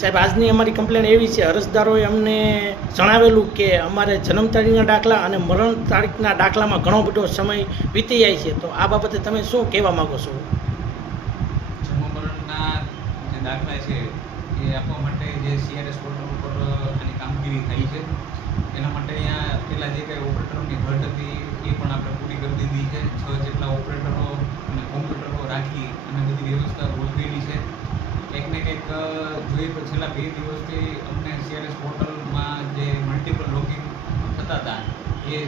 સાહેબ, આજની અમારી કમ્પ્લેન એવી છે, અરજદારોએ અમને જણાવેલું કે અમારે જન્મ તારીખના દાખલા અને મરણ તારીખના દાખલામાં ઘણો બધો સમય વીતી જાય છે. તો આ બાબતે તમે શું કહેવા માગો છો? જન્મ મરણના જે દાખલા છે એ આપવા માટે જે CRS પોર્ટલ ઉપર આની કામગીરી થઈ છે, એના માટે અહીંયા પહેલાં જે કંઈ ઓપરેટરોની ઘટ હતી એ પણ આપણે પૂરી કરી દીધી છે. 6 જેટલા ઓપરેટરો અને કોમ્પ્યુટરો રાખી અને બધી વ્યવસ્થા ગોઠવેલી છે. કંઈક ને કંઈક જોઈએ તો છેલ્લા 2 દિવસથી અમને CRS પોર્ટલમાં જે મલ્ટિપલ લોગિંગ થતા હતા એ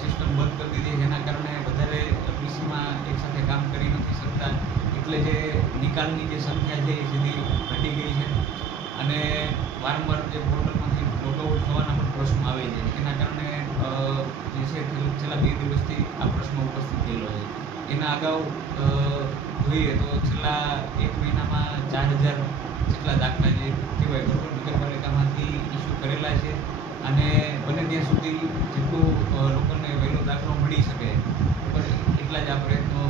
સિસ્ટમ બંધ કરી દીધી, જેના કારણે વધારે પીસીમાં એકસાથે કામ કરી નથી શકતા. એટલે જે નિકાલની જે સંખ્યા છે એ સીધી ઘટી ગઈ છે અને વારંવાર જે પોર્ટલમાંથી લોકઆઉટ થવાના પણ પ્રશ્નો આવે છે. એના કારણે જે છે છેલ્લા 2 દિવસથી આ પ્રશ્ન ઉપસ્થિત થયેલો છે. એના અગાઉ જોઈએ તો છેલ્લા 1 મહિનામાં 4000 જેટલા દાખલા જે કહેવાય બરોબર નગરપાલિકામાંથી ઇસ્યુ કરેલા છે અને બને ત્યાં સુધી જેટલું લોકોને વહેલો દાખલો મળી શકે એટલા જ આ પ્રયત્નો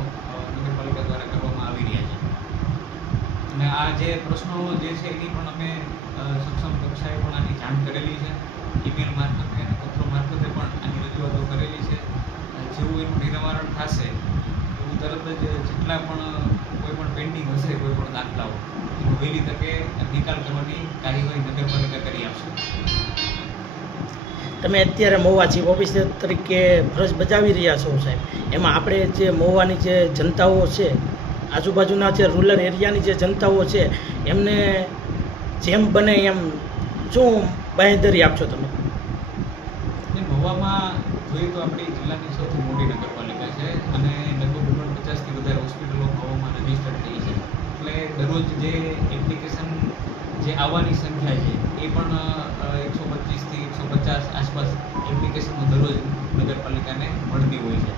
નગરપાલિકા દ્વારા કરવામાં આવી રહ્યા છે. અને આ જે પ્રશ્નો જે છે એની પણ અમે સક્ષમ કક્ષાએ પણ આની જાણ કરેલી છે, ઈમેલ મારફતે અને પત્રો મારફતે પણ આની રજૂઆતો કરેલી છે. જેવું એનું નિવારણ થશે એવું તરત જ જેટલા પણ કોઈ પણ પેન્ડિંગ હશે કોઈ પણ દાખલાઓ એનો વહેલી તકે નિકાલ કરવાની કાર્યવાહી નગરપાલિકા કરી આપશે. તમે અત્યારે મહુવા ચીફ ઓફિસર તરીકે ફરજ બજાવી રહ્યા છો સાહેબ, એમાં આપણે જે મહુવાની જે જનતાઓ છે, આજુબાજુના જે રૂરલ એરિયાની જે જનતાઓ છે, એમને જેમ બને એમ શું બાંહેધરી આપશો તમે? મહુવામાં જોઈએ તો આપણી જિલ્લાની સૌથી મોટી નગરપાલિકા છે અને લગભગ 49થી વધારે હોસ્પિટલો મહુવામાં રજીસ્ટર્ડ થઈ છે. એટલે દરરોજ જે એપ્લિકેશન જે આવવાની સંખ્યા છે એ પણ 125થી 150 આસપાસ એપ્લિકેશનો દરરોજ નગરપાલિકાને મળતી હોય છે.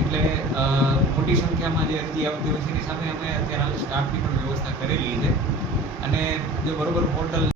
એટલે મોટી સંખ્યામાં જે અરજી આવતી હોય છે એની સામે અમે અત્યારે સ્ટાફની પણ વ્યવસ્થા કરેલી છે અને જો બરોબર પોર્ટલ